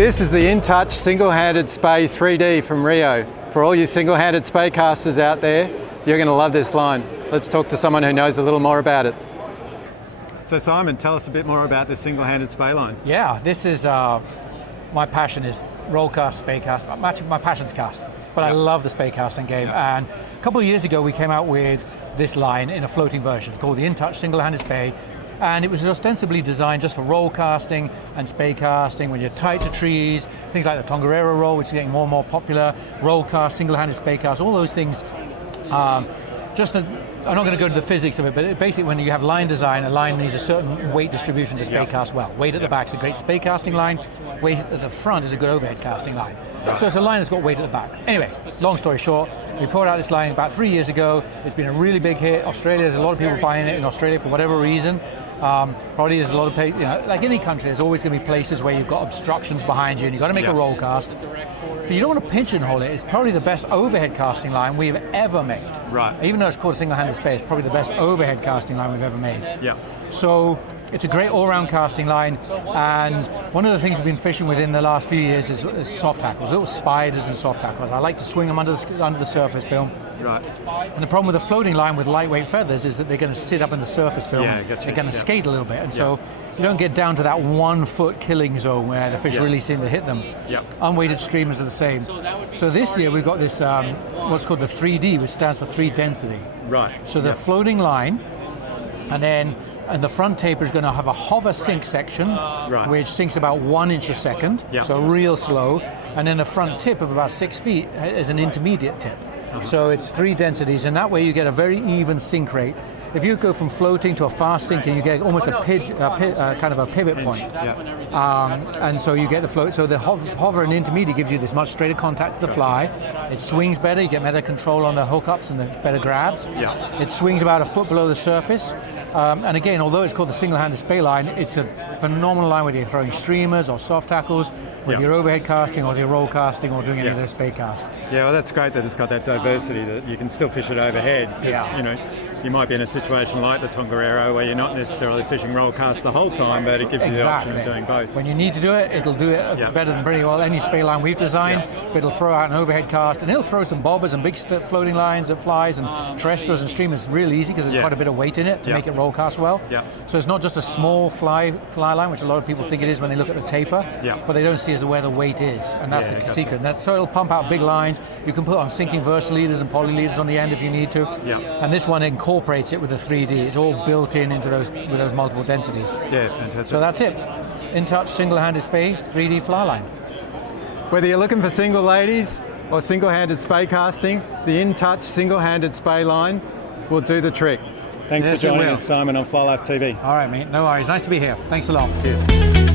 This is the InTouch Single Handed Spey 3D from RIO. For all you single-handed spey casters out there, you're going to love this line. Let's talk to someone who knows a little more about it. So Simon, tell us a bit more about this single-handed spey line. Yeah, this is, my passion is roll cast, spey cast. My passion's cast, but I love the spey casting game. And a couple of years ago we came out with this line in a floating version called the InTouch Single Handed Spey. And it was ostensibly designed just for roll casting and spey casting when you're tight to trees, things like the Tongariro roll, which is getting more and more popular, roll cast, single-handed spey cast, all those things. I'm not going to go into the physics of it, but basically when you have line design, a line needs a certain weight distribution to spey cast well. Weight at the back is a great spey casting line, weight at the front is a good overhead casting line. So it's a line that's got weight at the back. Anyway, long story short, we brought out this line about 3 years ago. It's been a really big hit. Australia, there's a lot of people buying it in Australia for whatever reason. Probably there's a lot of places, like any country, there's always going to be places where you've got obstructions behind you and you've got to make a roll cast. But you don't want to pigeonhole it. It's probably the best overhead casting line we've ever made. Right. Even though it's called single-handed spey, it's probably the best overhead casting line we've ever made. Yeah. So it's a great all-round casting line, and one of the things we've been fishing with in the last few years is soft hackles, little spiders and soft hackles. I like to swing them under the surface film. Right. And the problem with a floating line with lightweight feathers is that they're going to sit up in the surface film. Yeah, gotcha. They're going to skate a little bit, and so you don't get down to that 1 foot killing zone where the fish really seem to hit them. Unweighted streamers are the same. So this year we've got this what's called the 3D, which stands for 3 density. Right. So the floating line, and the front taper is going to have a hover sink section, which sinks about 1 inch a second, so real slow. And then the front tip of about 6 feet is an intermediate tip. So it's 3 densities, and that way you get a very even sink rate. If you go from floating to a fast sinking, you get almost a kind of a pivot point. And so you get the float. So the hover and intermediate gives you this much straighter contact to the fly. It swings better, you get better control on the hookups and the better grabs. It swings about 1 foot below the surface. And again, although it's called the single-handed spey line, it's a phenomenal line whether you're throwing streamers or soft tackles, whether you're overhead casting or you're roll casting or doing any of those spey casts. Yeah, well, that's great that it's got that diversity that you can still fish it overhead. You might be in a situation like the Tongariro where you're not necessarily fishing roll cast the whole time, but it gives you the option of doing both. When you need to do it, it'll do it better than pretty well any spey line we've designed, but it'll throw out an overhead cast, and it'll throw some bobbers and big floating lines that flies and terrestrials and streamers real easy because there's quite a bit of weight in it to make it roll cast well. So it's not just a small fly line, which a lot of people think it is when they look at the taper, but they don't see as where the weight is, and that's the secret. So it'll pump out big lines. You can put on sinking versa leaders and poly leaders on the end if you need to. And this one incorporates it with the 3D. It's all built into those with those multiple densities. Yeah, fantastic. So that's it. InTouch Single-Handed Spey 3D fly line. Whether you're looking for single ladies or single-handed spey casting, the InTouch Single-Handed Spey line will do the trick. Thanks for joining us, Simon, on Fly Life TV. All right, mate. No worries. Nice to be here. Thanks a lot. Cheers.